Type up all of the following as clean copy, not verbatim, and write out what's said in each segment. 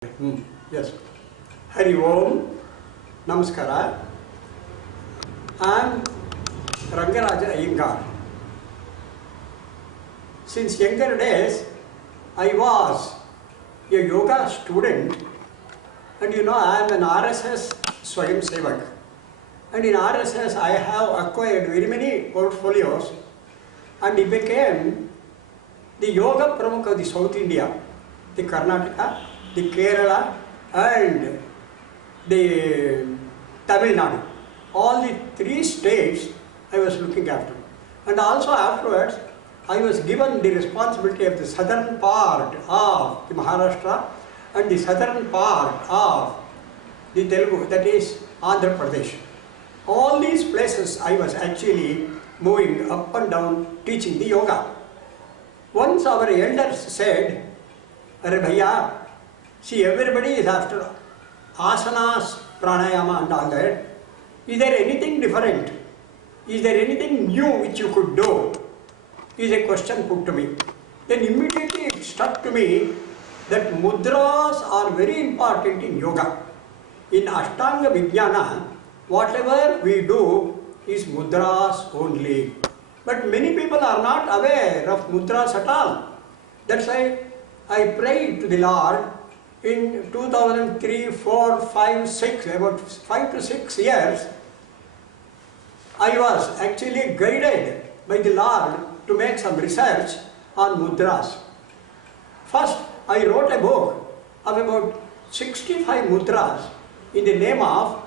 Yes. Hari Om. Namaskara. I am Rangaraja Iyengar. Since younger days, I was a yoga student, and I am an RSS Swayam Sevak. And in RSS, I have acquired very many portfolios, and it became the Yoga Pramukh of the South India, the Karnataka, the Kerala, and the Tamil Nadu. All the three states I was looking after. And also afterwards, I was given the responsibility of the southern part of the Maharashtra and the southern part of the Telugu, that is Andhra Pradesh. All these places I was actually moving up and down teaching the yoga. Once our elders said, "Arre bhaiya, see, everybody is after asanas, pranayama and all that. Is there anything different? Is there anything new which you could do?" Is a question put to me. Then immediately it struck to me that mudras are very important in yoga. In Ashtanga Vijnana, whatever we do is mudras only. But many people are not aware of mudras at all. That's why I prayed to the Lord in 2003, 4, 5, 6, about 5 to 6 years. I was actually guided by the Lord to make some research on mudras. First, I wrote a book of about 65 mudras in the name of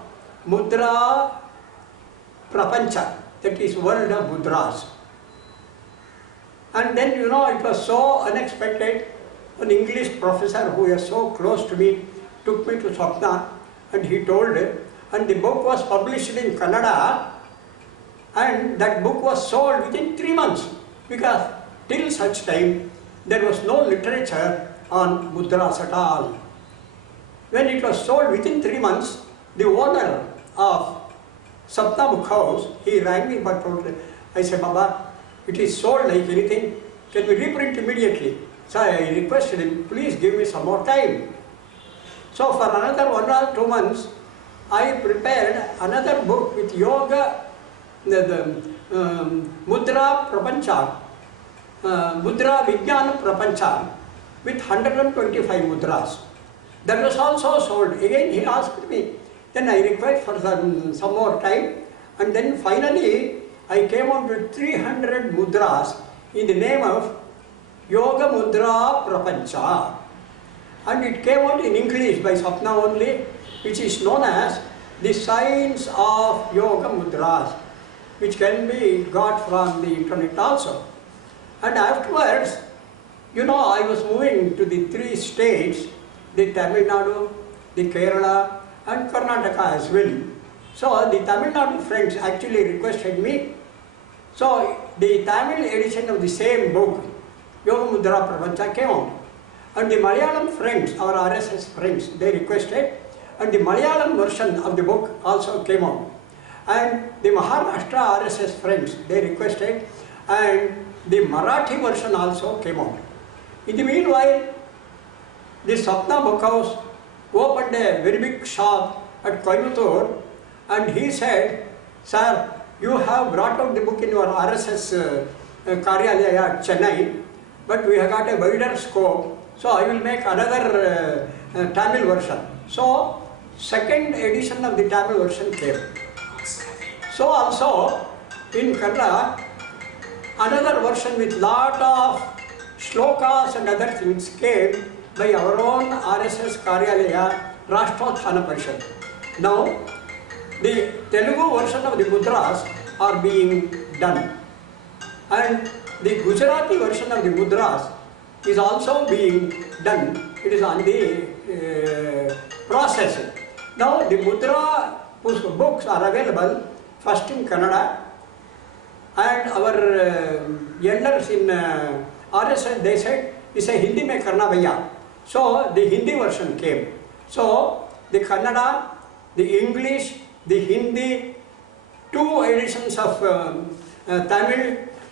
Mudra Prapancha, that is world of mudras. And then it was so unexpected. An English professor who was so close to me took me to Swapna, and he told, and the book was published in Kannada, and that book was sold within 3 months, because till such time there was no literature on mudras at all. When it was sold within 3 months, the owner of Sapna Book House, he rang me but told, I said, "Baba, it is sold like anything, can we reprint immediately?" So I requested him, "Please give me some more time." So for another 1 or 2 months, I prepared another book with yoga, the Mudra Prapancha, Mudra Vijnana Prapancha, with 125 mudras. That was also sold. Again he asked me. Then I required for some more time, and then finally I came out with 300 mudras in the name of Yoga Mudra Prapancha. And it came out in English by Sapna only, which is known as the Science of Yoga Mudras, which can be got from the internet also. And afterwards, I was moving to the 3 states, the Tamil Nadu, the Kerala and Karnataka as well. So the Tamil Nadu friends actually requested me. So the Tamil edition of the same book, Yoga Mudra Prapancha, came out. And the Malayalam friends, our RSS friends, they requested, and the Malayalam version of the book also came out. And the Maharashtra RSS friends, they requested, and the Marathi version also came out. In the meanwhile, the Sapna Book House opened a very big shop at Coimbatore, and he said, "Sir, you have brought out the book in your RSS Karyalaya at Chennai, but we have got a wider scope, so I will make another Tamil version." So, second edition of the Tamil version came. So also, in Kannada, another version with lot of shlokas and other things came by our own RSS Karyalaya, Rashtrothana Parishad. Now, the Telugu version of the mudras are being done, and the Gujarati version of the mudras is also being done. It is on the process. Now, the mudra books are available first in Kannada, and our elders in RSS, they said, "Is a Hindi mein karna bhaiya." So the Hindi version came. So the Kannada, the English, the Hindi, 2 editions of Tamil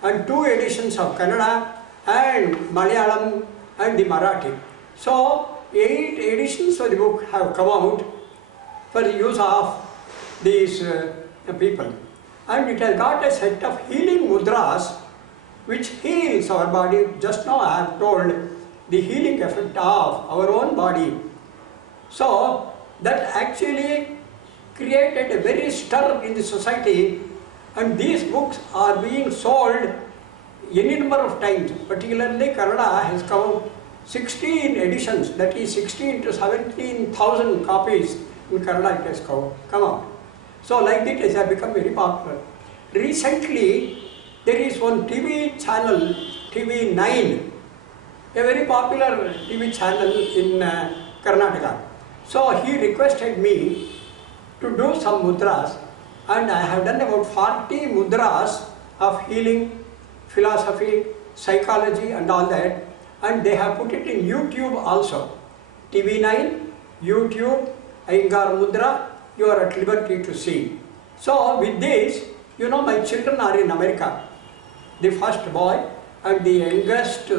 and 2 editions of Kannada and Malayalam and the Marathi. So 8 editions of the book have come out for the use of these people. And it has got a set of healing mudras which heals our body. Just now I have told the healing effect of our own body. So that actually created a very stir in the society, and these books are being sold any number of times. Particularly Kannada has come out 16 editions, that is 16 to 17,000 copies in Kannada it has come out. So like that it has become very popular. Recently there is one TV channel, TV9, a very popular TV channel in Karnataka. So he requested me to do some mudras, and I have done about 40 mudras of healing, philosophy, psychology and all that, and they have put it in YouTube also. TV9, YouTube, Iyengar Mudra, you are at liberty to see. So with this, you know, my children are in America, the first boy and the youngest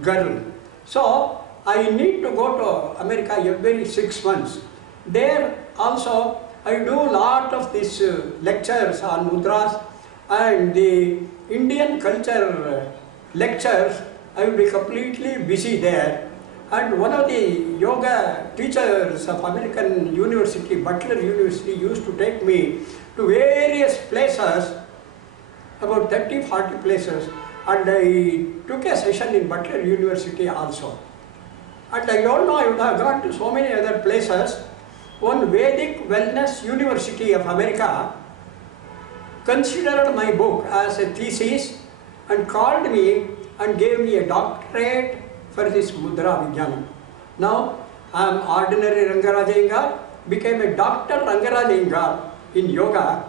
girl. So I need to go to America every 6 months. There also I do lot of these lectures on mudras and the Indian culture lectures. I will be completely busy there. And one of the yoga teachers of American University, Butler University, used to take me to various places, about 30-40 places, and I took a session in Butler University also. And I don't know, I would have gone to so many other places. One Vedic Wellness University of America considered my book as a thesis and called me and gave me a doctorate for this Mudra Vijnana. Now I am ordinary Rangaraja Iyengar, became a Dr. Rangaraja Iyengar in yoga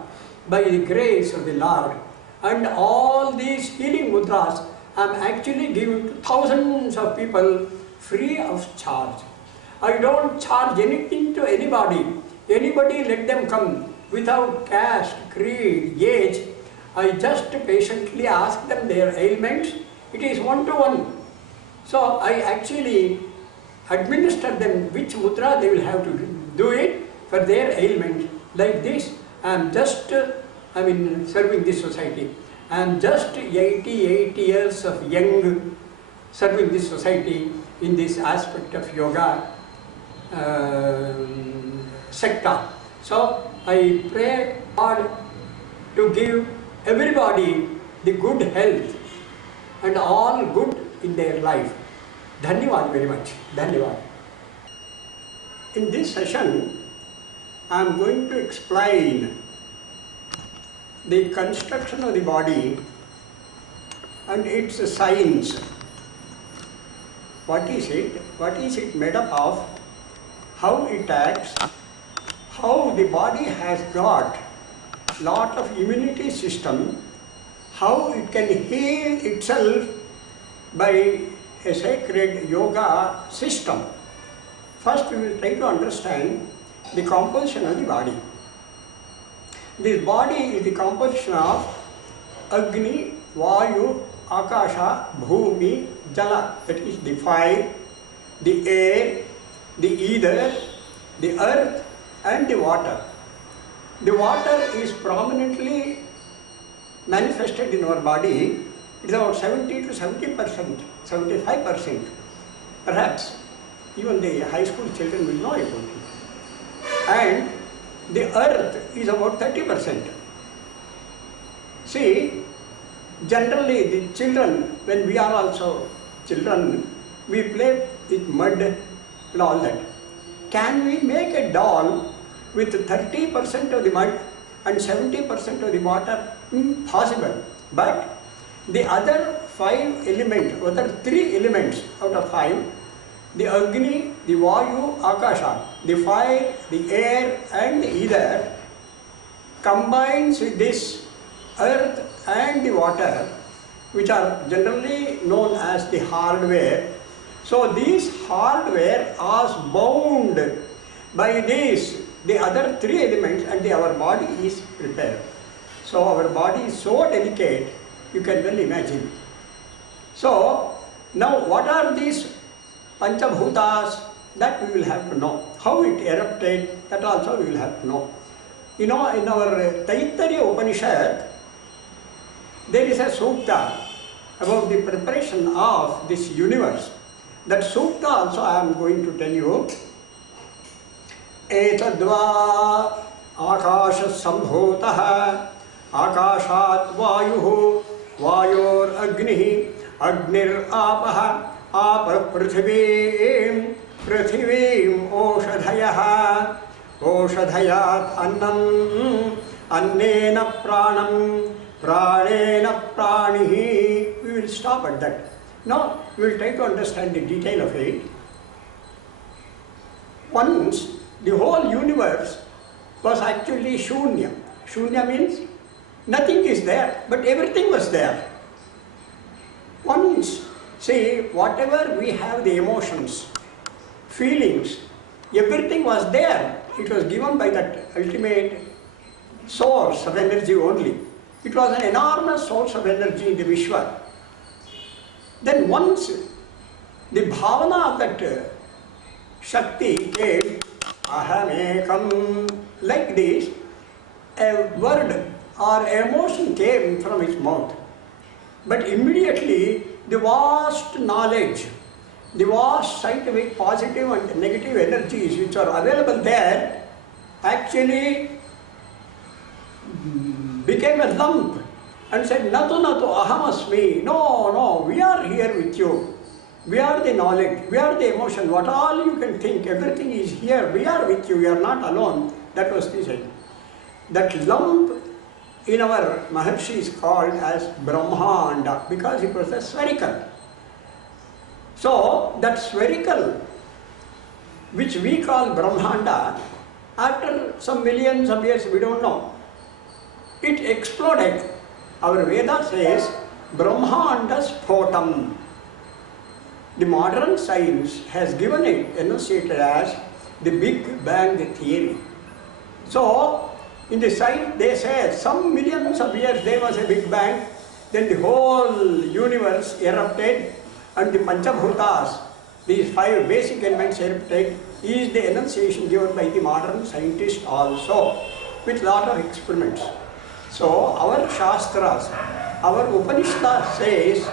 by the grace of the Lord. And all these healing mudras I am actually giving to thousands of people free of charge. I don't charge anything to anybody. Anybody let them come without caste, creed, age. I just patiently ask them their ailments. It is one-to-one. So I actually administer them which mudra they will have to do it for their ailment. Like this, I am just serving this society. I am just 88 years of young serving this society in this aspect of yoga sector. So I pray God to give everybody the good health and all good in their life. Dhanyavad very much. Dhanyavad. In this session, I am going to explain the construction of the body and its science. What is it? What is it made up of? How it acts? How the body has got lot of immunity system? How it can heal itself by a sacred yoga system? First we will try to understand the composition of the body. This body is the composition of Agni, Vayu, Akasha, Bhumi, Jala. That is the fire, the air, the ether, the earth and the water. The water is prominently manifested in our body. It is about 70 to 70%, 75%. Perhaps even the high school children will know about it. And the earth is about 30%. See, generally the children, when we are also children, we play with mud and all that. Can we make a doll with 30% of the mud and 70% of the water? Impossible. But the other 5 elements, other 3 elements out of 5, the Agni, the Vayu, Akasha, the fire, the air and the ether combines with this earth and the water, which are generally known as the hardware. So these hardware are bound by these, the other 3 elements, and our body is prepared. So our body is so delicate, you can well imagine. So now what are these Panchabhutas, that we will have to know. How it erupted, that also we will have to know. You know, in our Taittiriya Upanishad, there is a sukta about the preparation of this universe. That sukta also I am going to tell you. Etadva akasha sambhutah akashat vayuh vayor agnih agnir apah apa prithivim prithivim oshadhayah oshadhayat annam annena pranam pranena pranihi. We will stop at that. Now we will try to understand the detail of it. Once the whole universe was actually shunya. Shunya means nothing is there, but everything was there. Once, see, whatever we have, the emotions, feelings, everything was there. It was given by that ultimate source of energy only. It was an enormous source of energy in the Vishwa. Then once the bhavana of that Shakti came, aham ekam, like this, a word or emotion came from his mouth. But immediately the vast knowledge, the vast scientific positive and negative energies which are available there actually became a lump and said, Natu Natu aham asmi. No, no, we are here with you. We are the knowledge, we are the emotion, what all you can think, everything is here, we are with you, we are not alone. That was the saying. That lump in our Maharshi is called as Brahmanda because it was a spherical. So that spherical, which we call Brahmanda, after some millions of years, we don't know, it exploded. Our Veda says Brahmanda Spotam. The modern science has given it enunciated as the Big Bang theory. So, in the science they say some millions of years there was a Big Bang, then the whole universe erupted and the Panchabhutas, these 5 basic elements erupted, is the enunciation given by the modern scientist also, with lot of experiments. So, our Shastras, our Upanishad says,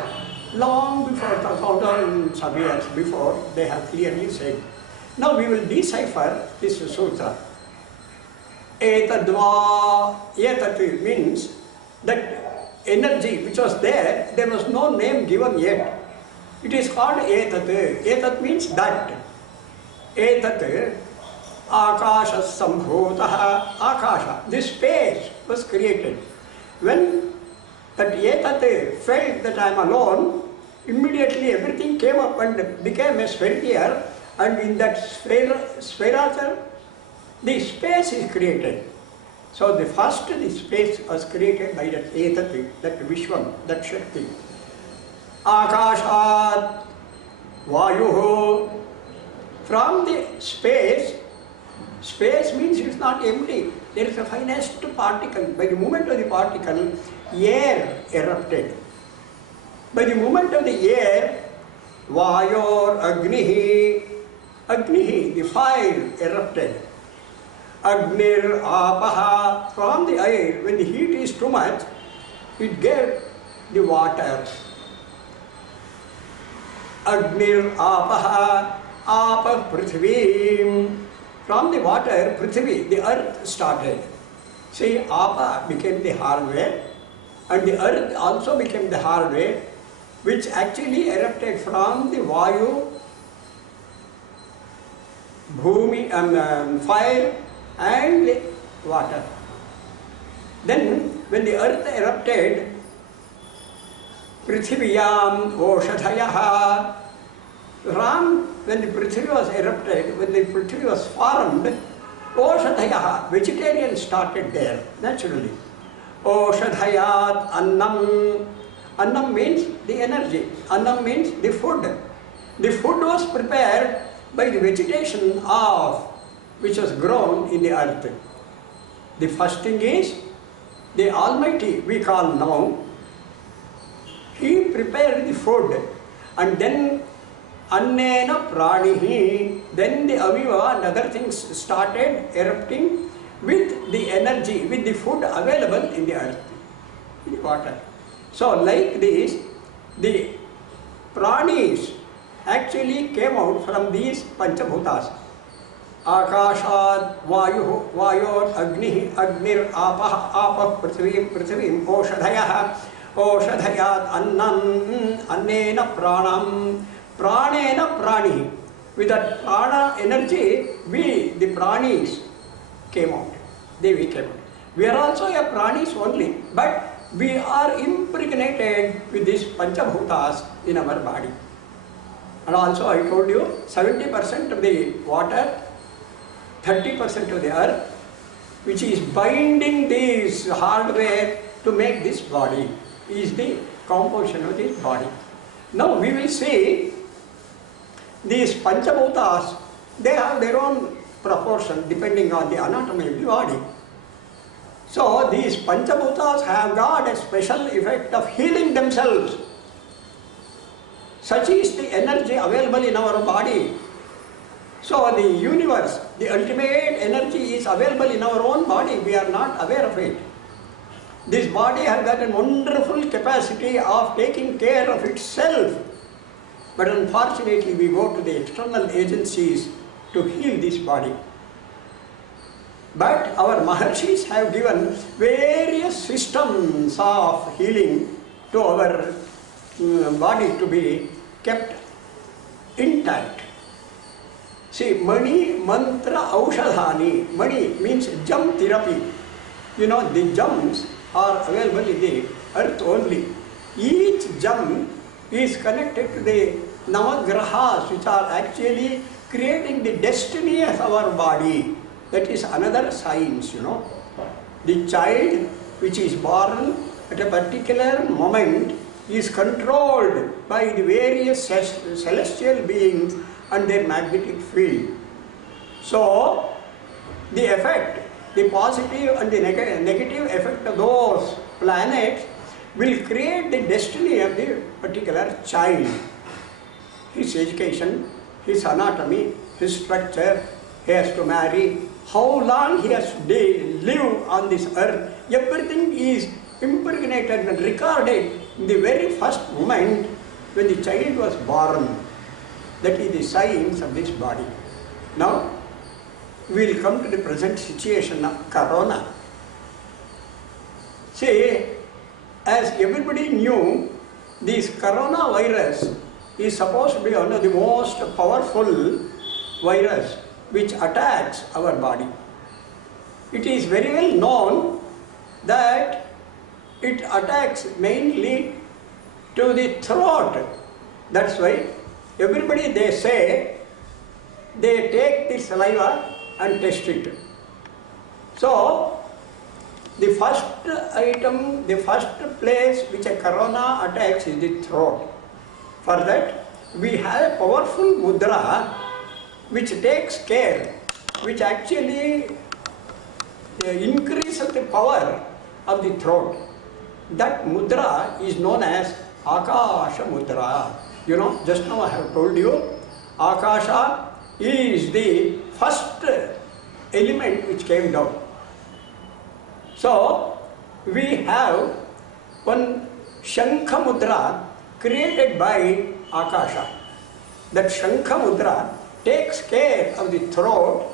long before, thousands of years before, they have clearly said. Now we will decipher this sutra. Etadva, etat means that energy which was there was no name given yet. It is called etat. Etat means that. Etat, akasha sambhutah, akasha, this space was created. When that etat felt that I am alone, immediately everything came up and became a sphere, and in that sphere, the space is created. So the first the space was created by that etat, that Vishwam, that Shakti. Akashat Vayuhu. From the space, space means it is not empty. There is a finest particle. By the movement of the particle, air erupted. By the movement of the air, Vayor Agnihi, Agnihi, the fire erupted. Agnir Apaha, from the air, when the heat is too much, it gave the water. Agnir Apaha, Apa Prithvim, from the water, Prithvi, the earth started. See, Apa became the hardware, and the earth also became the hardware, which actually erupted from the Vayu, Bhumi, fire and water. Then, when the earth erupted, Prithiviyam Oshadhayaha, Ram, when the Prithvi was erupted, when the Prithvi was formed, Oshadhayaha, vegetarian started there, naturally. Oshadhayat Annam. Annam means the energy. Annam means the food. The food was prepared by the vegetation of which was grown in the earth. The first thing is the Almighty, we call now. He prepared the food, and then annena pranihi. Then the aviva and other things started erupting with the energy, with the food available in the earth, in the water. So like this, the pranis actually came out from these Panchabhutas. Akashad Vayu, Vayor Agni, Agnir Apah, Apah Prithvim, Prithvim, Oshadhayah, Oshadhayat Annan, Annena Pranam, Pranena Prani. With that prana energy, we, the pranis, came out. They came out. We are also a pranis only, but we are impregnated with these Panchabhutas in our body. And also I told you, 70% of the water, 30% of the earth, which is binding this hardware to make this body, is the composition of this body. Now we will see these Panchabhutas, they have their own proportion depending on the anatomy of the body. So these Panchabhutas have got a special effect of healing themselves. Such is the energy available in our body. So the universe, the ultimate energy is available in our own body. We are not aware of it. This body has got a wonderful capacity of taking care of itself. But unfortunately, we go to the external agencies to heal this body. But our Maharshis have given various systems of healing to our body to be kept intact. See, Mani, Mantra, Aushadhani. Mani means germ therapy. You know, the germs are available in the earth only. Each germ is connected to the Navagrahas, which are actually creating the destiny of our body. That is another science, you know. The child which is born at a particular moment is controlled by the various celestial beings and their magnetic field. So, the effect, the positive and the negative effect of those planets will create the destiny of the particular child. His education, his anatomy, his structure, he has to marry, how long he has to live on this earth, everything is impregnated and recorded in the very first moment when the child was born. That is the science of this body. Now, we will come to the present situation of Corona. See, as everybody knew, this coronavirus is supposed to be one of the most powerful virus which attacks our body. It is very well known that it attacks mainly to the throat. That's why everybody, they say, they take the saliva and test it. So, the first item, the first place which a corona attacks is the throat. For that, we have a powerful mudra which takes care, which actually increases the power of the throat. That mudra is known as Akasha Mudra. You know, just now I have told you, Akasha is the first element which came down. So, we have one Shankha Mudra created by Akasha. That Shankha Mudra takes care of the throat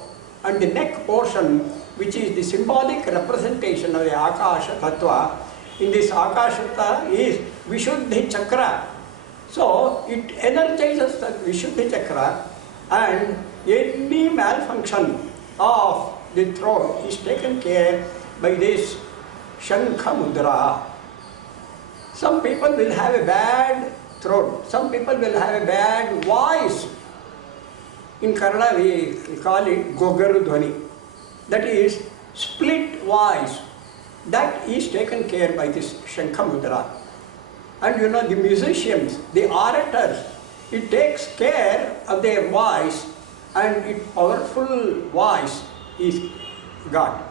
and the neck portion, which is the symbolic representation of the Akasha Tattva. In this Akasha Tattva is Vishuddhi Chakra. So, it energizes the Vishuddhi Chakra, and any malfunction of the throat is taken care by this Shankha Mudra. Some people will have a bad throat, some people will have a bad voice. In Kannada we call it Gogaru Dhwani. That is split voice. That is taken care by this Shankha Mudra. And you know, the musicians, the orators, it takes care of their voice, and its powerful voice is got.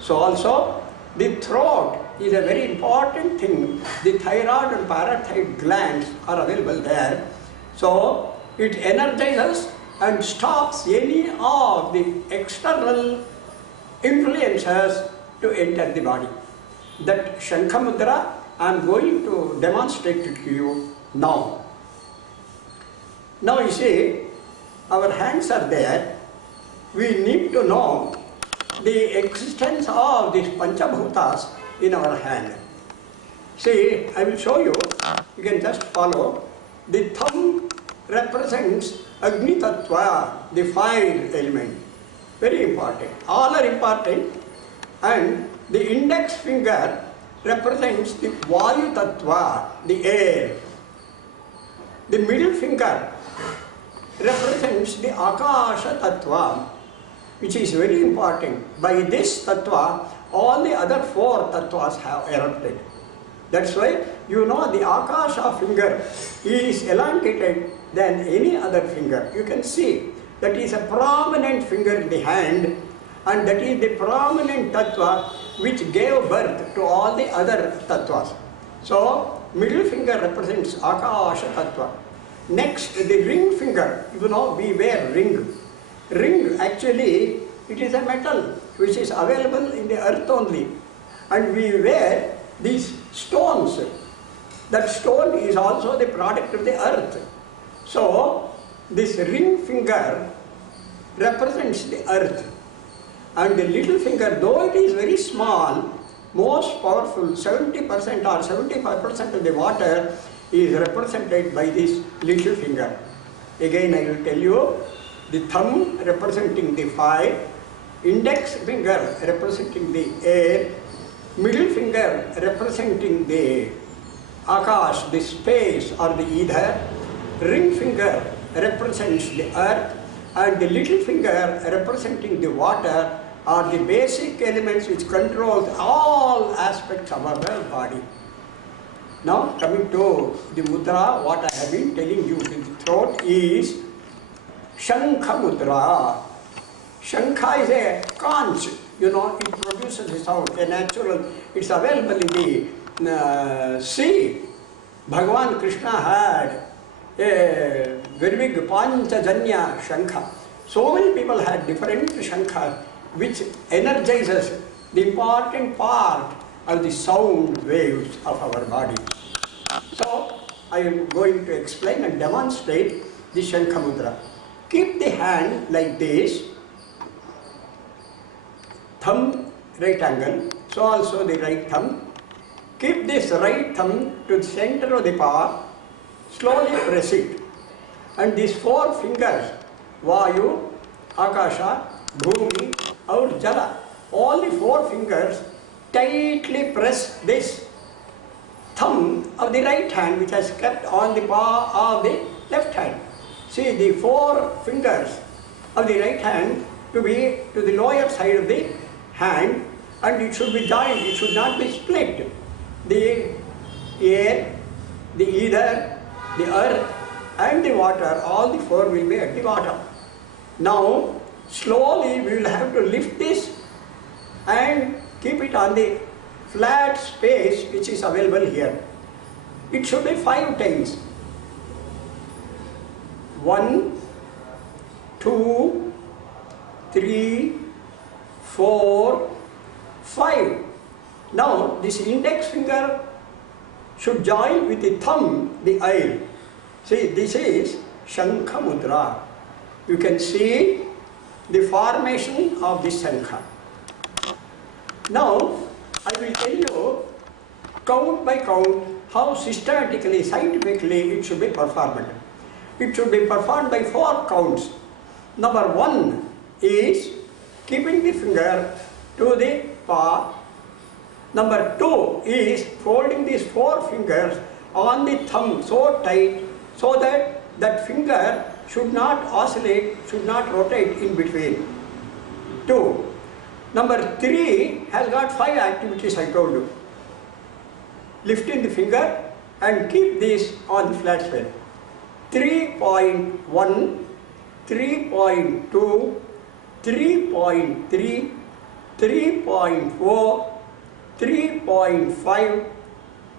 So also, the throat is a very important thing. The thyroid and parathyroid glands are available there. So, It energizes and stops any of the external influences to enter the body. That Shankha Mudra I am going to demonstrate it to you now. Now you see, our hands are there. We need to know the existence of these Panchabhutas in our hand. See, I will show you. You can just follow. The thumb represents Agni Tattva, the fire element. Very important. All are important. And the index finger represents the Vayu Tattva, the air. The middle finger represents the Akasha Tattva, which is very important. By this Tattva, all the other four Tattvas have erupted. That's why you know the Akasha finger is elongated than any other finger. You can see that is a prominent finger in the hand, and that is the prominent Tattva which gave birth to all the other Tattvas. So, middle finger represents Akasha Tattva. Next, the ring finger. You know, we wear ring. Ring, actually, it is a metal which is available in the earth only. And we wear these stones. That stone is also the product of the earth. So, this ring finger represents the earth. And the little finger, though it is very small, most powerful, 70% or 75% of the water is represented by this little finger. Again, I will tell you, the thumb representing the fire, index finger representing the air, middle finger representing the Akash, the space or the ether, ring finger represents the earth, and the little finger representing the water are the basic elements which controls all aspects of our body. Now coming to the mudra, what I have been telling you, the throat is Shankha Mudra. Shankha is a conch, you know, it produces a sound, a natural, it's available in the sea. Bhagavan Krishna had a very big Panchajanya Shankha. So many people had different Shankha which energizes the important part of the sound waves of our body. So, I am going to explain and demonstrate the Shankha Mudra. Keep the hand like this, thumb right angle, so also the right thumb. Keep this right thumb to the center of the palm, slowly press it. And these four fingers, Vayu, Akasha, Bhumi, or Jala, all the four fingers tightly press this thumb of the right hand which is kept on the palm of the left hand. See, the four fingers of the right hand to be to the lower side of the hand, and it should be joined, it should not be split. The air, the ether, the earth and the water, all the four will be at the bottom. Now, slowly we will have to lift this and keep it on the flat space which is available here. It should be 5 times. 1, 2, 3, 4, 5. Now this index finger should join with the thumb, the eye. See, this is Shankha Mudra. You can see the formation of this Shankha. Now, I will tell you count by count how systematically, scientifically it should be performed. It should be performed by 4 counts. Number 1 is keeping the finger to the palm. Number 2 is folding these 4 fingers on the thumb so tight so that that finger should not oscillate, should not rotate in between. 2. Number 3 has got 5 activities I told you. Lifting the finger and keep this on the flat space. 3.1, 3.2, 3.3, 3.4, 3.5,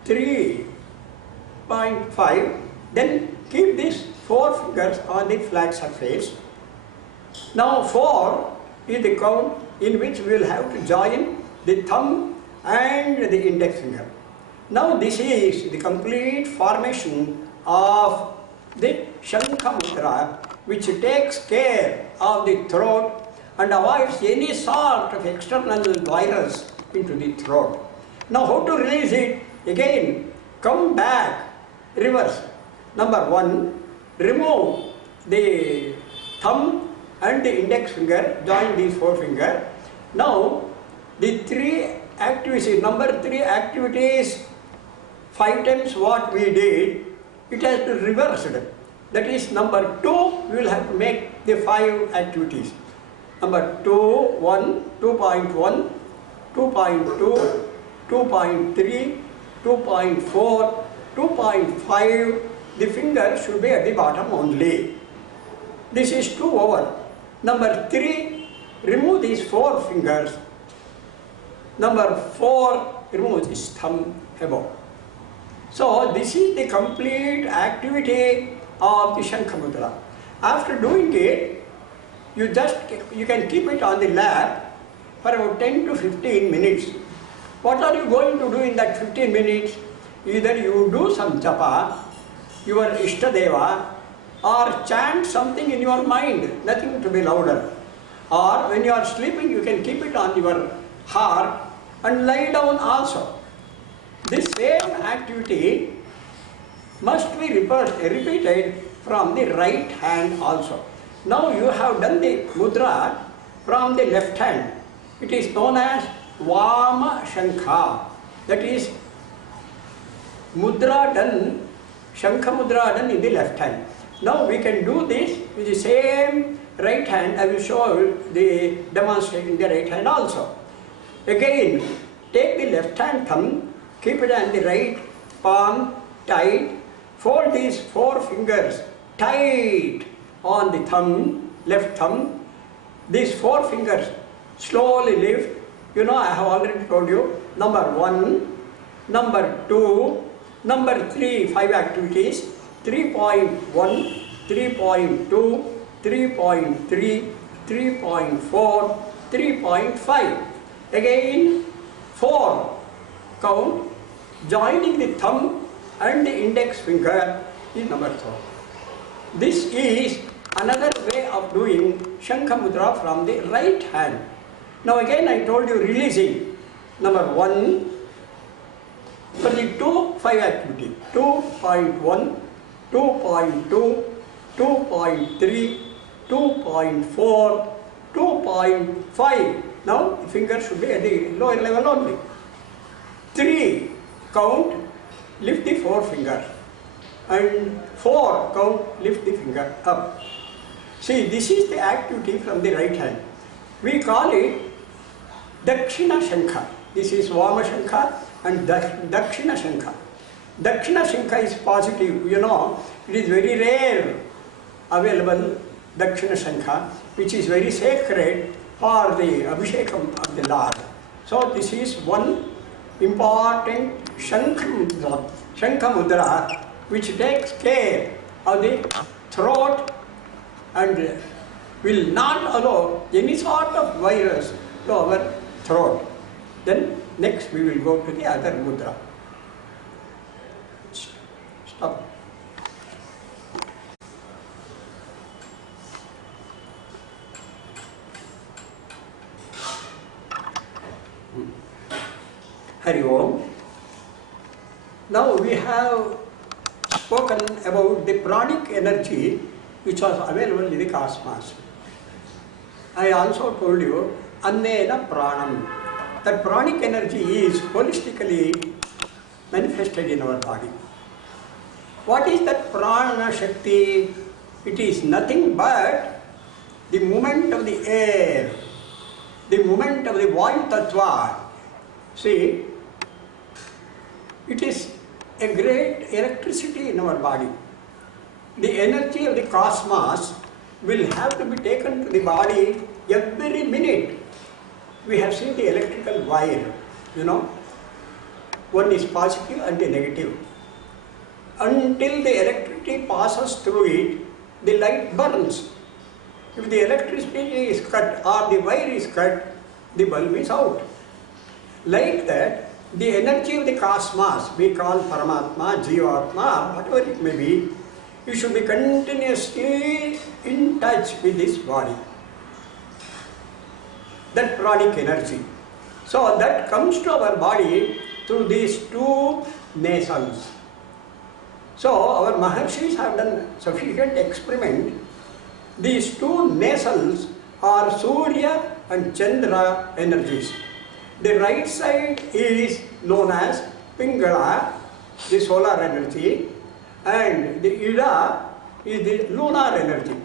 3.5. Then keep this 4 fingers on the flat surface. Now 4 is the count in which we will have to join the thumb and the index finger. Now this is the complete formation of the Shankha Mudra, which takes care of the throat and avoids any sort of external virus into the throat. Now how to release it? Again, come back, reverse. Number 1, remove the thumb and the index finger, join these 4 fingers. Now the 3 activities, number 3 activities, 5 times what we did, it has to be reversed. That is number 2, we will have to make the 5 activities. Number 2, 1, 2.1, 2.2, 2.3, 2.4, 2.5, the finger should be at the bottom only. This is 2 over. Number 3, remove these 4 fingers. Number 4, remove this thumb above. So this is the complete activity of the Shankha Mudra. After doing it, you can keep it on the lap for about 10 to 15 minutes. What are you going to do in that 15 minutes? Either you do some japa, your Ishtadeva, or chant something in your mind, nothing to be louder. Or when you are sleeping, you can keep it on your heart and lie down also. This same activity must be repeated from the right hand also. Now you have done the mudra from the left hand. It is known as Vama Shankha. That is mudra done, Shankha mudra done in the left hand. Now we can do this with the same right hand. I will show the demonstration in the right hand also. Again, take the left hand thumb, keep it on the right palm tight, fold these 4 fingers tight on the thumb, left thumb. These 4 fingers slowly lift. You know, I have already told you, number 1, number 2, number 3, 5 activities, 3.1, 3.2, 3.3, 3.4, 3.5. Again, 4 count, joining the thumb and the index finger is number 4. This is another way of doing Shankha Mudra from the right hand. Now again I told you releasing. Number 1, for the 2-5 activity, 2.1, 2.2, 2.3, 2.4, 2.5. Now the finger should be at the lower level only. 3 count, lift the 4 fingers. And 4 count, lift the finger up. See, this is the activity from the right hand. We call it Dakshina Shankha. This is Vama Shankha and Dakshina Shankha. Dakshina Shankha is positive. You know, it is very rare available Dakshina Shankha, which is very sacred for the Abhishekam of the Lord. So this is one important Shankha Mudra which takes care of the throat and will not allow any sort of virus to our throat. Then next we will go to the other mudra. Stop. Hari Om. Now we have spoken about the pranic energy which was available in the cosmos. I also told you Annena Pranam. That pranic energy is holistically manifested in our body. What is that prana shakti? It is nothing but the movement of the air, the movement of the Vayu Tattva. See, it is a great electricity in our body. The energy of the cosmos will have to be taken to the body every minute. We have seen the electrical wire, you know, one is positive and the negative. Until the electricity passes through it, the light burns. If the electricity is cut or the wire is cut, the bulb is out. Like that, the energy of the cosmos, we call Paramatma, Jivatma, whatever it may be, you should be continuously in touch with this body. That pranic energy. So that comes to our body through these two nasals. So our Maharshis have done sufficient experiment. These two nasals are Surya and Chandra energies. The right side is known as Pingala, the solar energy, and the Ida is the lunar energy.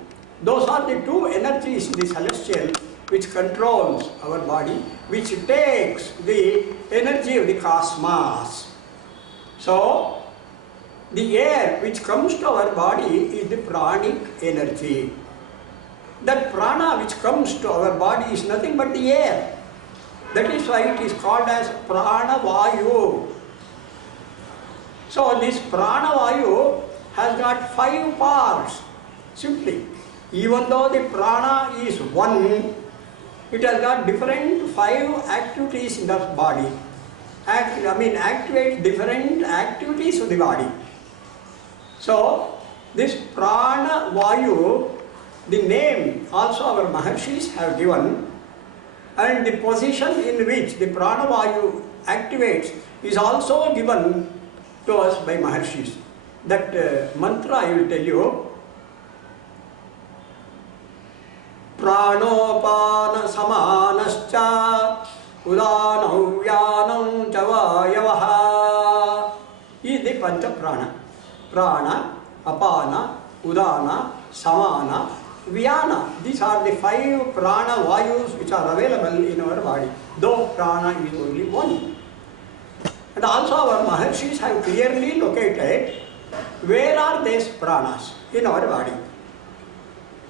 Those are the two energies in the celestial which controls our body, which takes the energy of the cosmos. So, the air which comes to our body is the pranic energy. That prana which comes to our body is nothing but the air. That is why it is called as prana vayu. So this prana vayu has got 5 parts, simply. Even though the prana is one, it has got different 5 activities in the body. Activate different activities of the body. So this prana vayu, the name also our Maharshis have given, and the position in which the prana vayu activates is also given to us by Maharshis. That mantra I will tell you. Pranopana samanascha udanau vyanam chavayavaha is the pancha prana. Prana, apana, udana, samana, vyana. These are the 5 prana vayus which are available in our body, though prana is only one. And also our Maharshis have clearly located where are these pranas in our body.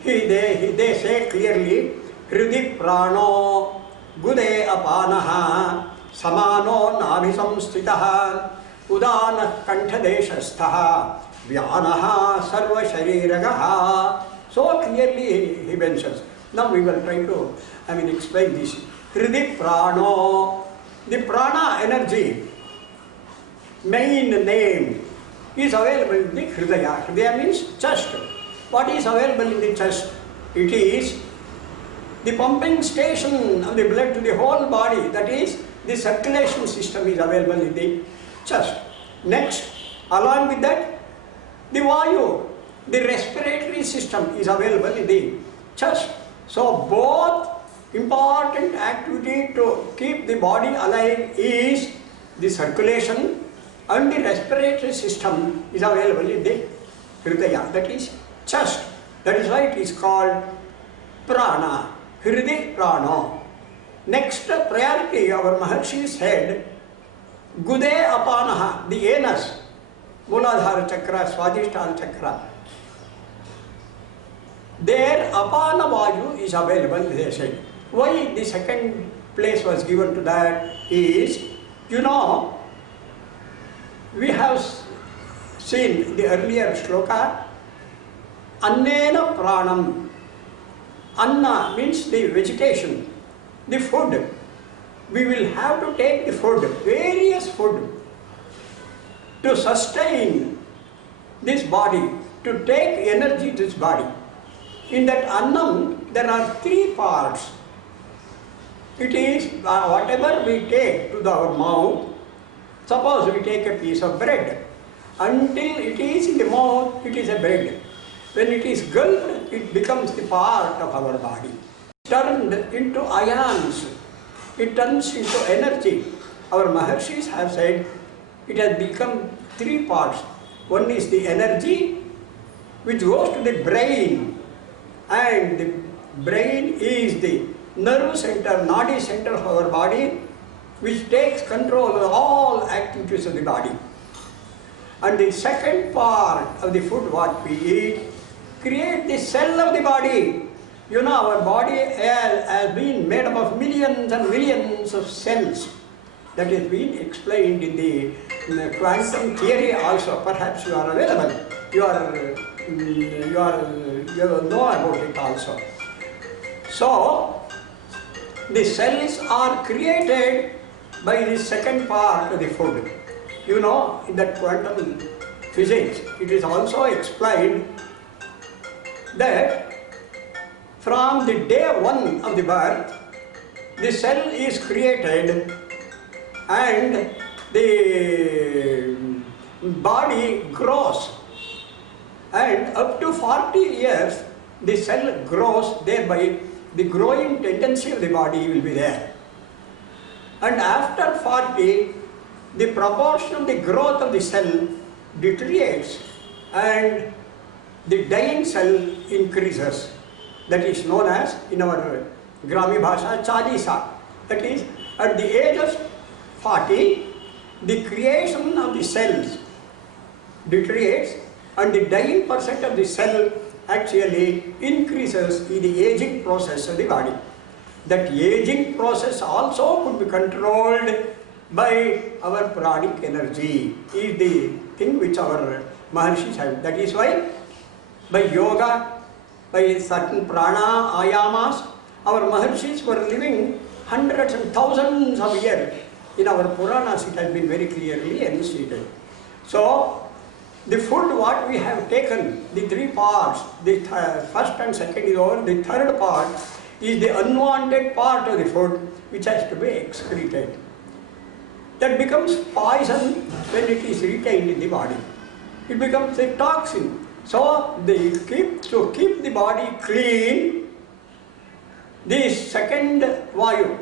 They say clearly, Hridi prano gude apanaha samano nabhisamstitaha udana kanthadeshasthaha vyanaha sarva shariragaha. So clearly he mentions. Now we will try to explain this. Hridi prano, the prana energy, main name is available in the Hridaya. Hridaya means chest. What is available in the chest? It is the pumping station of the blood to the whole body, that is, the circulation system is available in the chest. Next, along with that, the Vayu, the respiratory system is available in the chest. So both important activity to keep the body alive is the circulation, and the respiratory system is available in the Hridaya, that is chest. That is why it is called prana, Hridi prana. Next priority our Maharshi said, Gude apanaha, the anus, Muladhara chakra, Swadhisthana chakra. There apana vayu is available, they said. Why the second place was given to that is, we have seen the earlier shloka, Annena pranam. Anna means the vegetation, the food. We will have to take the food, various food, to sustain this body, to take energy to this body. In that annam, there are 3 parts. It is whatever we take to our mouth. Suppose we take a piece of bread. Until it is in the mouth, it is a bread. When it is gulped, it becomes the part of our body. Turned into ions, it turns into energy. Our Maharshis have said it has become 3 parts. One is the energy which goes to the brain, and the brain is the nerve center, nadi center of our body, which takes control of all activities of the body. And the second part of the food what we eat create the cell of the body. Our body has been made up of millions and millions of cells. That has been explained in the quantum theory also. Perhaps you are available. you know about it also. So the cells are created by the second part of the food. You know, in that quantum physics, it is also explained that from the day one of the birth, the cell is created and the body grows, and up to 40 years the cell grows, thereby the growing tendency of the body will be there. And after 40, the proportion of the growth of the cell deteriorates and the dying cell increases. That is known as, in our Grami Bhasha, Chalisa. That is, at the age of 40, the creation of the cells deteriorates and the dying percent of the cell actually increases in the aging process of the body. That aging process also could be controlled by our pranic energy, is the thing which our Maharshis have. That is why by yoga, by certain prana ayamas, our Maharshis were living hundreds and thousands of years. In our Puranas it has been very clearly enunciated. So the food what we have taken, the three parts, the first and second is over, the third part is the unwanted part of the food which has to be excreted. That becomes poison when it is retained in the body. It becomes a toxin. So to keep the body clean, the second vayu,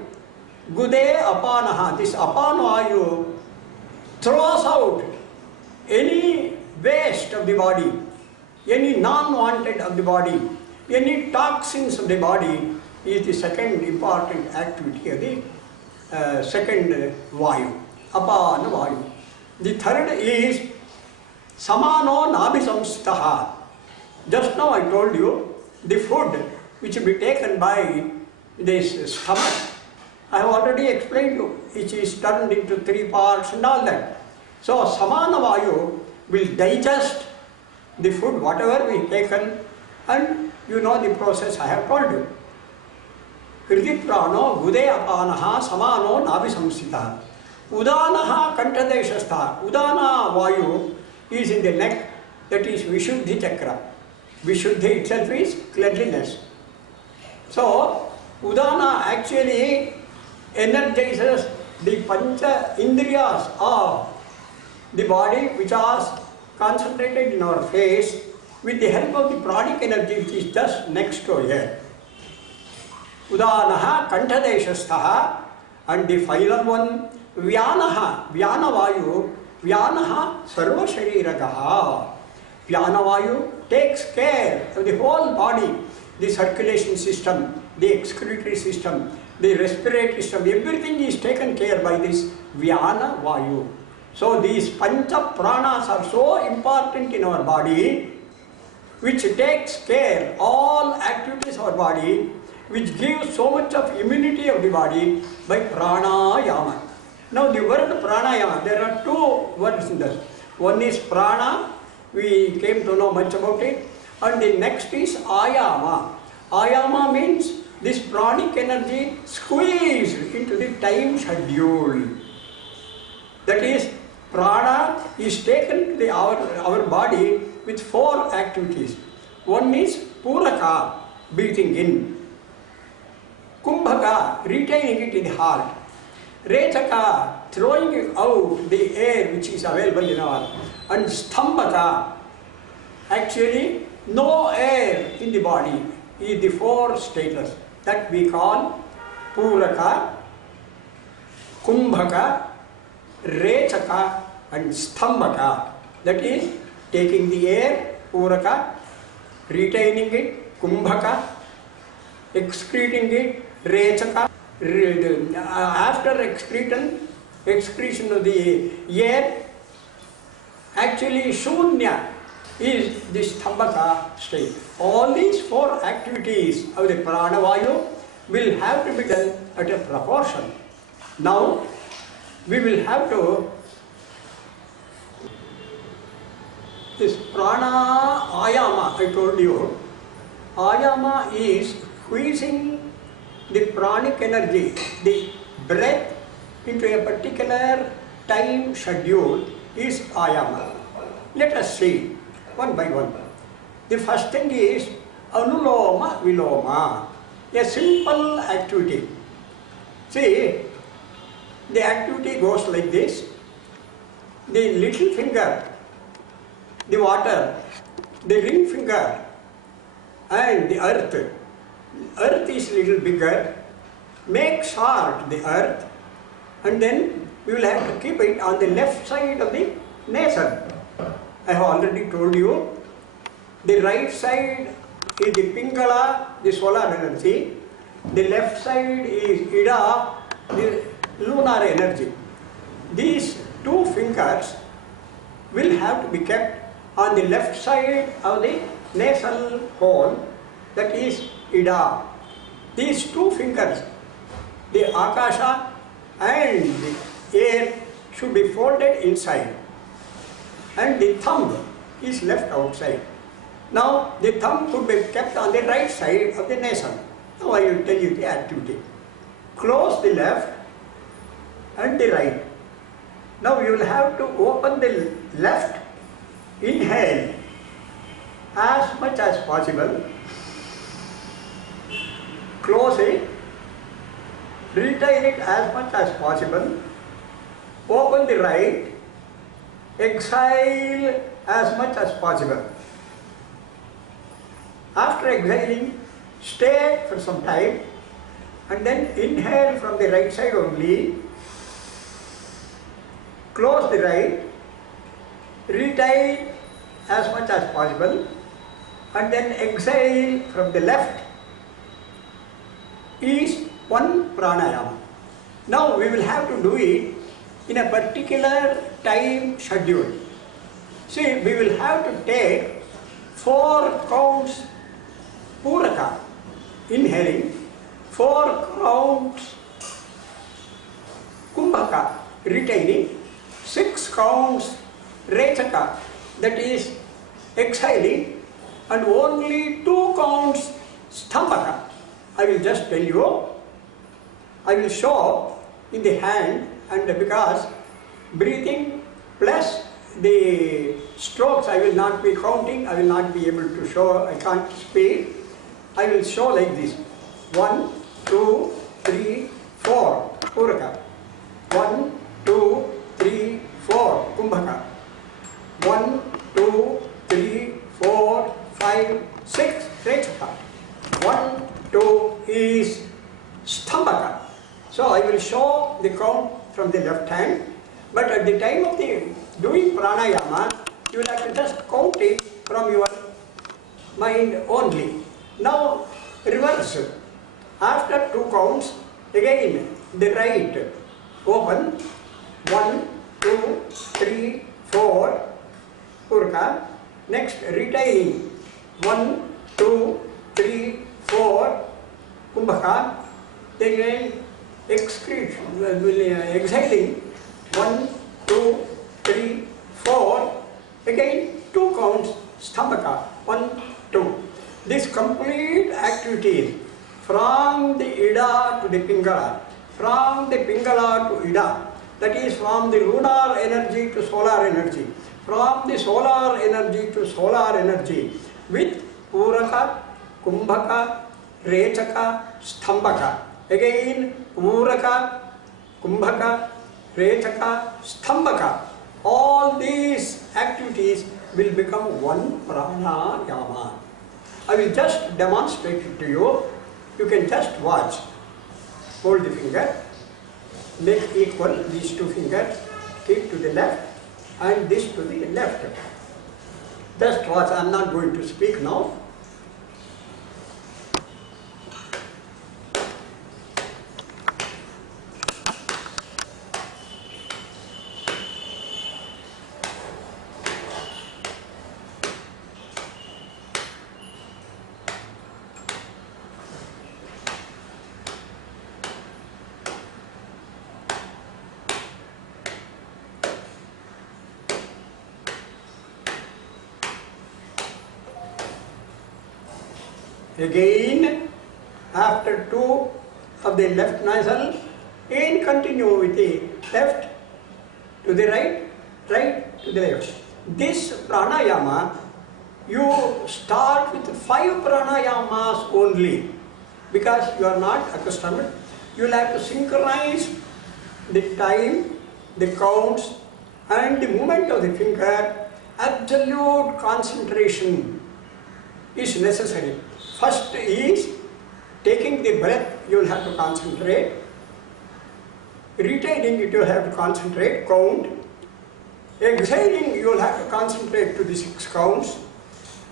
gude apanaha, this apana vayu throws out any waste of the body, any non-wanted of the body, any toxins of the body is the second important activity of the second vayu, apana vayu. The third is samano nabhisamstaha. Just now I told you the food which will be taken by this stomach. I have already explained you, which is turned into three parts and all that. So samana vayu will digest the food, whatever we taken, and you know the process I have told you. Kriti prano gude apanaha samano nabhisamsita. Udanaha kantadeshastha. Udana vayu is in the neck, that is Vishuddhi chakra. Vishuddhi itself is cleanliness. So Udana actually energizes the pancha indriyas of the body which are concentrated in our face with the help of the pranic energy which is just next to here. Udanaha kantadeshastha. And the final one, Vyanaha, Vyanavayu, Vyanaha sarva shariragaha. Vyanavayu takes care of the whole body, the circulation system, the excretory system, the respiratory system, everything is taken care by this Vyana Vayu. So these Pancha Pranas are so important in our body, which takes care all activities of our body, which gives so much of immunity of the body by pranayama. Now the word pranayama, there are two words in this. One is prana, we came to know much about it, and the next is ayama. Ayama means this pranic energy squeezed into the time schedule. That is, prana is taken to our body with four activities. One is puraka, breathing in. Kumbhaka, retaining it in the heart. Rechaka, throwing out the air which is available in our. And stambhaka, actually no air in the body, is the four status. That we call Puraka, Kumbhaka, Rechaka and Stambhaka. That is taking the air, Puraka, retaining it, Kumbhaka, excreting it, Rechaka. After excretion of the air, actually Shunya is the Stambhaka state. All these four activities of the Pranavayu will have to be done at a proportion. Now, we will have to This prana ayama, I told you, ayama is squeezing the pranic energy, the breath into a particular time schedule is ayama. Let us see one by one. The first thing is anuloma viloma, a simple activity. See, the activity goes like this. The little finger, the water, the ring finger and the earth. Earth is little bigger. Make short the earth and then we will have to keep it on the left side of the nasal. I have already told you, the right side is the Pingala, the solar energy. The left side is Ida, the lunar energy. These two fingers will have to be kept on the left side of the nasal hole, that is Ida. These two fingers, the Akasha and the air, should be folded inside and the thumb is left outside. Now the thumb could be kept on the right side of the nasal. Now I will tell you the activity. Close the left and the right. Now you will have to open the left, inhale as much as possible, close it, retain it as much as possible, open the right, exhale as much as possible. After exhaling, stay for some time and then inhale from the right side only, close the right, retain as much as possible and then exhale from the left is one pranayama. Now we will have to do it in a particular time schedule. See, we will have to take 4 counts puraka, inhaling, 4 counts kumbhaka, retaining, 6 counts rechaka, that is exhaling, and only 2 counts stambhaka. I will just tell you, I will show in the hand, and because breathing plus the strokes I will not be counting, I will not be able to show, I can't speak. I will show like this. 1, 2, 3, 4, puraka. 1, 2, 3, 4, kumbhaka. 1, 2, 3, 4, 5, 6, rechaka. 1, 2 is stambhaka. So I will show the count from the left hand, but at the time of the doing pranayama, you will have to just count it from your mind only. Now reverse. After 2 counts, again the right open. 1, 2, 3, 4, puraka. Next retaining. 1, 2, 3, 4, kumbhaka. Then again exhaling. 1, 2, 3, 4. Again 2 counts stambhaka. 1, 2. This complete activity from the Ida to the Pingala, from the Pingala to Ida, that is from the lunar energy to solar energy, from the solar energy to solar energy, with Puraka, Kumbhaka, Rechaka, Stambhaka. Again Puraka, Kumbhaka, Rechaka, Stambhaka. All these activities will become one pranayama. I will just demonstrate it to you. You can just watch. Hold the finger, make equal these 2 fingers, keep to the left and this to the left. Just watch, I am not going to speak now. Again, after 2 of the left nostril, again continue with the left to the right, right to the left. This pranayama, you start with 5 pranayamas only, because you are not accustomed. You will have to synchronize the time, the counts, and the movement of the finger. Absolute concentration is necessary. First is taking the breath, you will have to concentrate. Retaining it, you will have to concentrate, count. Exhaling, you will have to concentrate to the 6 counts.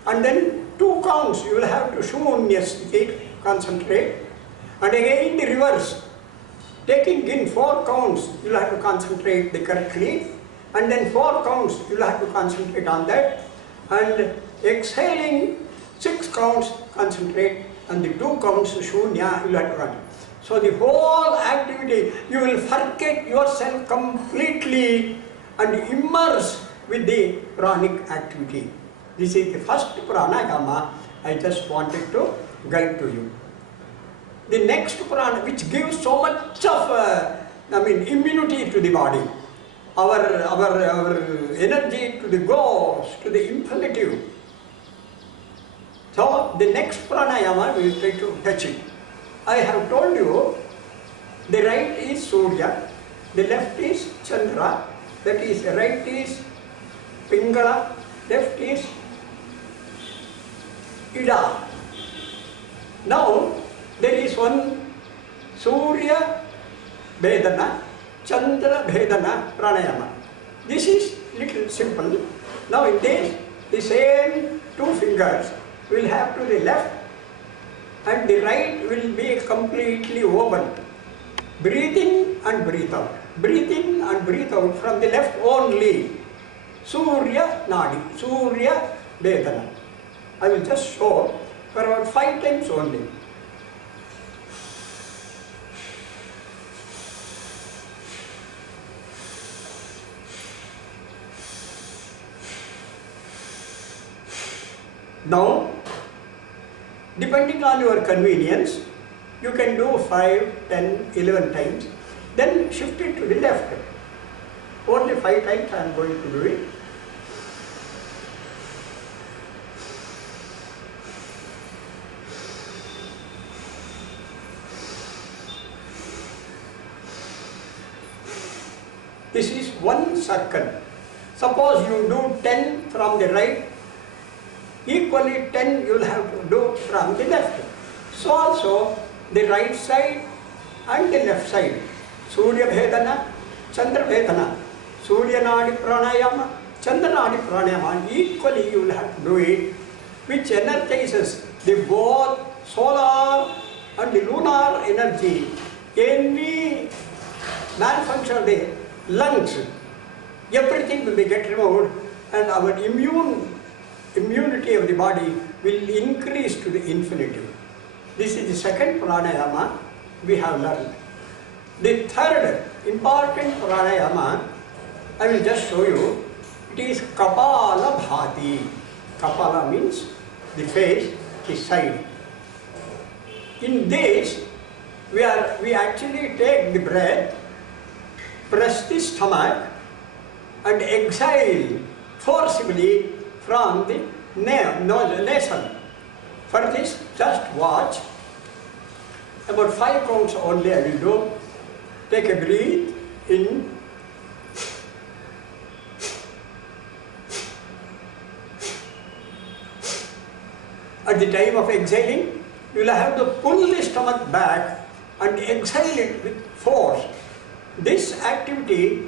And then 2 counts, you will have to shunya sthiti, concentrate. And again the reverse. Taking in 4 counts, you will have to concentrate correctly. And then 4 counts, you will have to concentrate on that. And exhaling 6 counts, concentrate. And the 2 counts, shunya, you will have to concentrate. So the whole activity, you will forget yourself completely and immerse with the pranic activity. This is the first pranayama I just wanted to guide to you. The next prana, which gives so much of immunity to the body, our energy to the ghost, to the infinitive. So the next pranayama we will try to touch it. I have told you the right is Surya, the left is Chandra, that is right is Pingala, left is Ida. Now there is one Surya Vedana, Chandra Vedana Pranayama. This is little simple. Now in this, the same 2 fingers will have to the left and the right will be completely open. Breathe in and breathe out. Breathe in and breathe out from the left only. Surya Nadi, Surya Vedana. I will just show for about 5 times only. Now, depending on your convenience, you can do 5, 10, 11 times, then shift it to the left. Only 5 times I am going to do it. This is one circle. Suppose you do 10 from the right, equally 10 you will have to do from the left. So also the right side and the left side. Surya Vedana, Chandra Vedana, Surya Nadi Pranayama, Chandra Nadi Pranayama, equally you will have to do it, which energizes the both solar and the lunar energy. Any malfunction of the lungs, everything will be get removed and our immunity of the body will increase to the infinity. This is the second pranayama we have learned. The third important pranayama, I will just show you. It is Kapala Bhati. Kapala means the face, the side. In this, we actually take the breath, press the stomach and exhale forcibly from the nasal. For this, just watch. About 5 counts only I will do. Take a breath in. At the time of exhaling, you will have to pull the stomach back and exhale it with force. This activity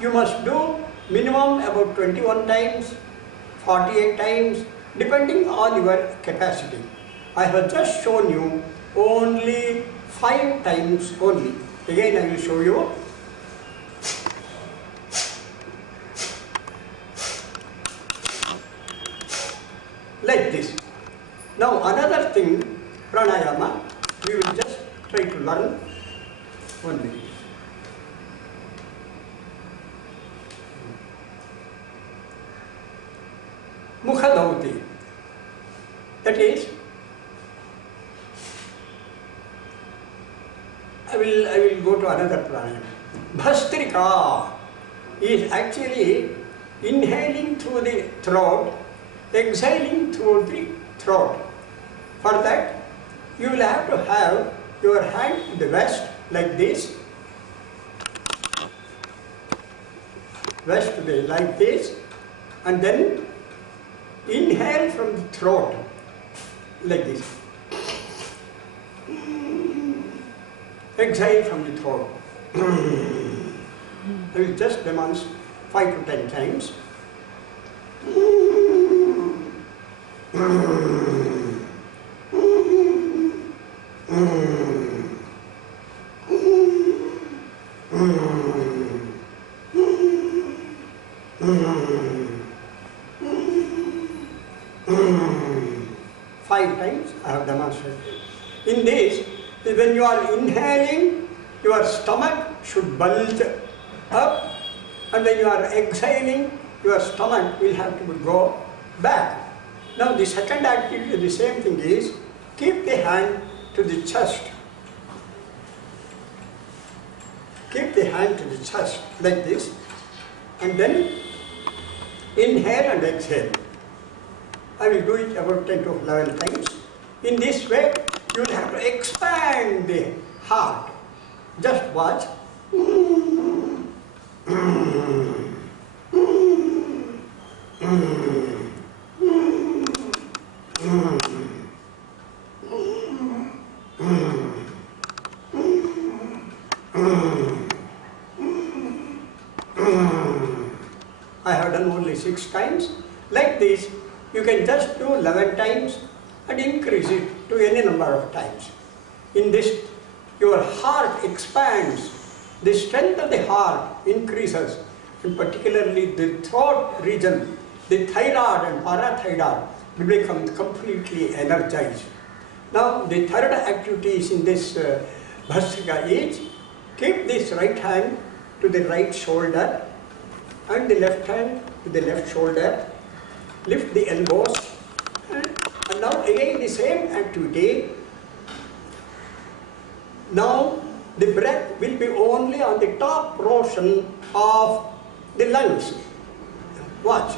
you must do minimum about 21 times, 48 times, depending on your capacity. I have just shown you only 5 times only. Again I will show you. Like this. Now another thing, pranayama, we will just try to learn. 1 minute. Mukhadauti. That is, will go to another pranayama. Bhastrika is actually inhaling through the throat, exhaling through the throat. For that, you will have to have your hand in the west like this, west to the like this, and then inhale from the throat like this. Exhale from the throat. I will just demonstrate 5 to 10 times. Five times I have demonstrated. In this, when you are inhaling, your stomach should bulge up, and when you are exhaling, your stomach will have to go back. Now the second activity, the same thing is, keep the hand to the chest. Keep the hand to the chest like this, and then inhale and exhale. I will do it about 10 to 11 times. In this way, you will have to expand the heart. Just watch. I have done only 6 times. Like this, you can just do 11 times and increase it to any number of times. In this, your heart expands, the strength of the heart increases, and particularly the throat region, the thyroid and parathyroid will become completely energized. Now, the third activity is in this Bhastrika is, keep this right hand to the right shoulder and the left hand to the left shoulder, lift the elbows, and now again the same activity. Now the breath will be only on the top portion of the lungs. Watch.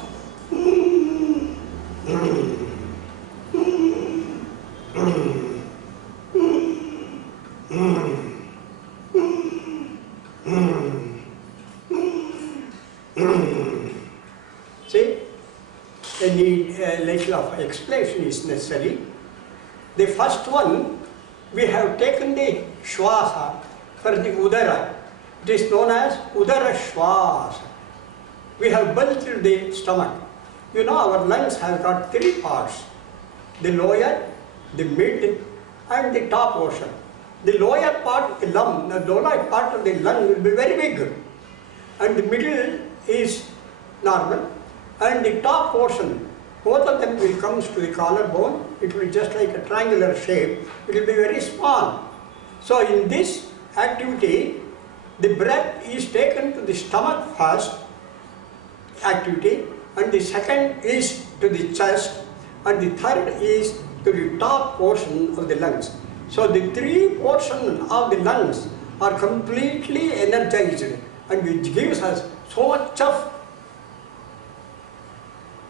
See, a little of explanation is necessary. The first one, we have taken the Shwasa for the Udara. It is known as Udara Shwasa. We have bulged the stomach. You know, our lungs have got 3 parts: the lower, the mid, and the top portion. The lower part of the lung, the lower part of the lung will be very big, and the middle is normal, and the top portion, both of them will come to the collarbone. It will be just like a triangular shape. It will be very small. So in this activity, the breath is taken to the stomach first activity, and the second is to the chest, and the third is to the top portion of the lungs. So the 3 portions of the lungs are completely energized, and which gives us so much of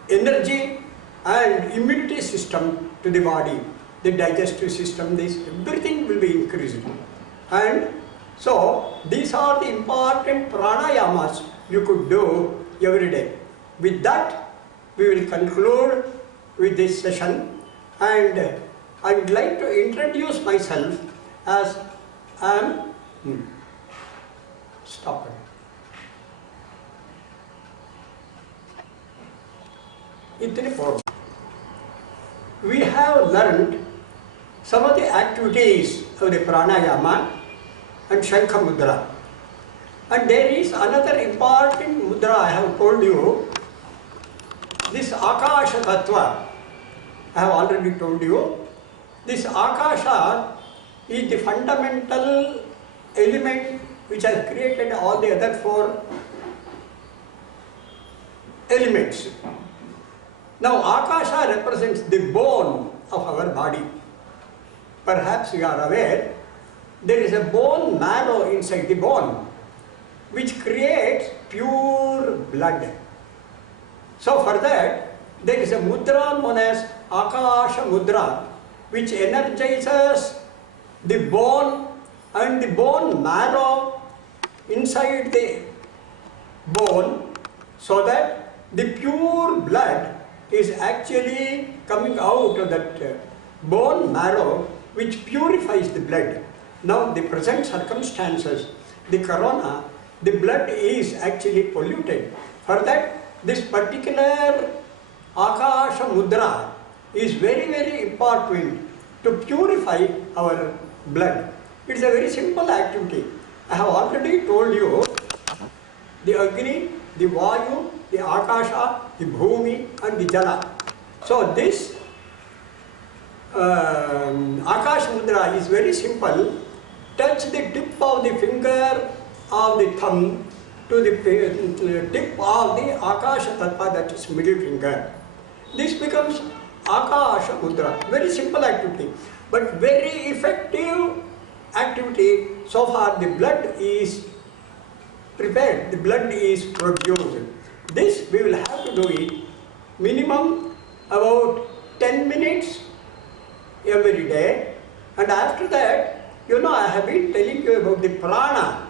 energy and immunity system to the body. The digestive system, this everything will be increased. And so these are the important pranayamas you could do every day. With that, we will conclude with this session, and I would like to introduce myself as I am stop it. We have learned some of the activities of the pranayama and Shankha Mudra. And there is another important mudra I have told you. This Akasha Tattva, I have already told you. This Akasha is the fundamental element which has created all the other 4 elements. Now Akasha represents the bone of our body. Perhaps you are aware there is a bone marrow inside the bone which creates pure blood. So for that, there is a mudra known as Akasha Mudra, which energizes the bone and the bone marrow inside the bone, so that the pure blood is actually coming out of that bone marrow, which purifies the blood. Now the present circumstances, the corona, the blood is actually polluted. For that, this particular Akasha Mudra is very, very important to purify our blood. It's a very simple activity. I have already told you the Agni, the Vayu, the Akasha, the Bhumi and the Jala. So this Akasha Mudra is very simple. Touch the tip of the finger of the thumb to the tip of the Akasha Tattva, that is middle finger. This becomes Akasha Mudra. Very simple activity, but very effective activity. So far the blood is prepared, the blood is produced. This we will have to do it minimum about 10 minutes every day, and after that, you know, I have been telling you about the prana.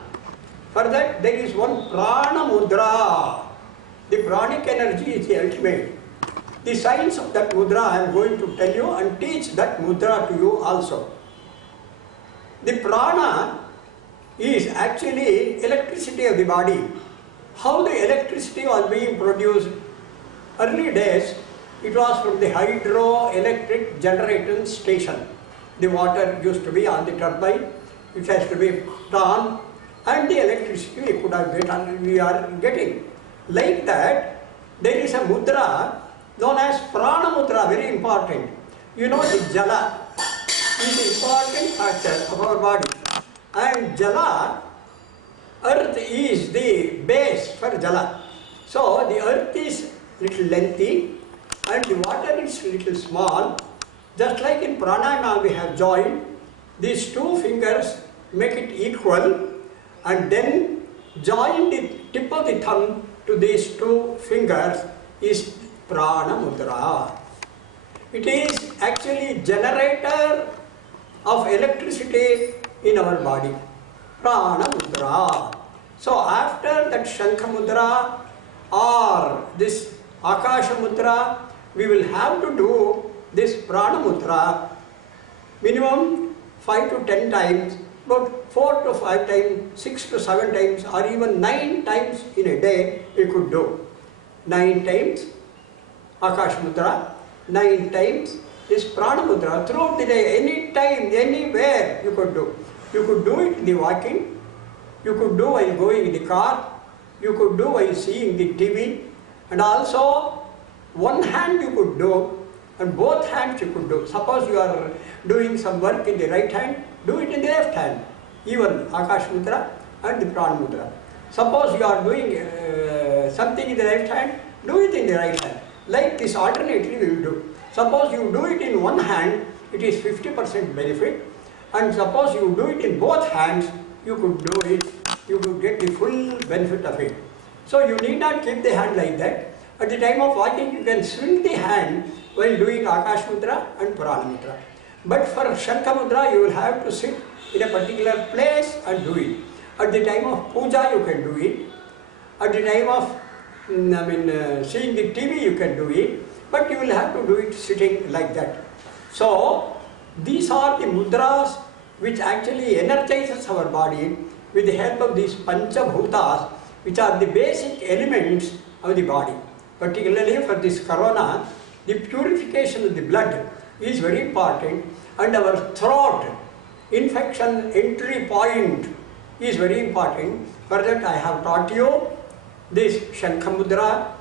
For that, there is one prana mudra. The pranic energy is the ultimate. The science of that mudra I am going to tell you and teach that mudra to you also. The prana is actually electricity of the body. How the electricity was being produced? Early days, it was from the hydroelectric generating station. The water used to be on the turbine, which has to be turned, and the electricity we are getting. Like that, there is a mudra known as prana mudra, very important. You know, the jala is an important factor of our body, and jala, earth is the base for jala. So the earth is little lengthy and the water is little small. Just like in pranayama we have joined, these two fingers make it equal, and then join the tip of the thumb to these two fingers is prana mudra. It is actually generator of electricity in our body. Prana mudra. So after that Shankha mudra or this Akasha mudra, we will have to do this prana mudra minimum 5 to 10 times, about 4 to 5 times, 6 to 7 times, or even 9 times in a day we could do. 9 times Akasha mudra, 9 times this prana mudra throughout the day, any time, anywhere you could do. You could do it in the walking, you could do while going in the car, you could do while seeing the TV, and also one hand you could do and both hands you could do. Suppose you are doing some work in the right hand, do it in the left hand, even Akasha mudra and the prana mudra. Suppose you are doing something in the left hand, do it in the right hand. Like this alternately we will do. Suppose you do it in one hand, it is 50% benefit, and suppose you do it in both hands, you could do it, you could get the full benefit of it. So you need not keep the hand like that. At the time of walking, you can swing the hand while doing Akasha mudra and prana mudra. But for Shankha mudra, you will have to sit in a particular place and do it. At the time of puja, you can do it. At the time of seeing the TV, you can do it. But you will have to do it sitting like that. So these are the mudras which actually energizes our body with the help of these Panchabhutas, which are the basic elements of the body. Particularly for this corona, the purification of the blood is very important, and our throat infection entry point is very important. For that I have taught you this Shankha mudra,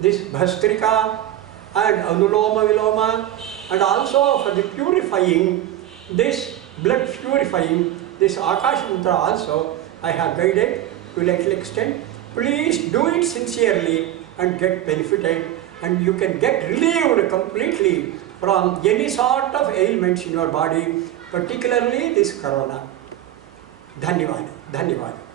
this Bhastrika and Anuloma Viloma, and also for the purifying, this blood purifying, this Akasha mudra also I have guided to a little extent. Please do it sincerely and get benefited, and you can get relieved completely from any sort of ailments in your body, particularly this corona. ಧನ್ಯವಾದ ಧನ್ಯವಾದ.